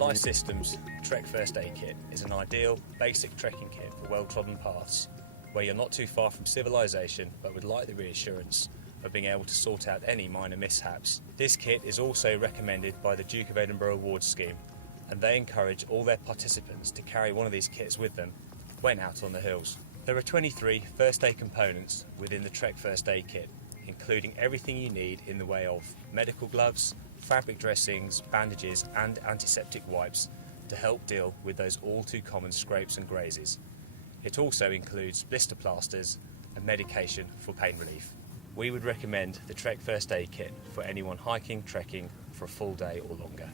LifeSystems Trek First Aid Kit is an ideal, basic trekking kit for well-trodden paths, where you're not too far from civilization but would like the reassurance of being able to sort out any minor mishaps. This kit is also recommended by the Duke of Edinburgh Awards Scheme, and they encourage all their participants to carry one of these kits with them when out on the hills. There are 23 first aid components within the Trek First Aid Kit, including everything you need in the way of medical gloves, fabric dressings, bandages and antiseptic wipes to help deal with those all too common scrapes and grazes. It also includes blister plasters and medication for pain relief. We would recommend the Trek First Aid Kit for anyone hiking, trekking for a full day or longer.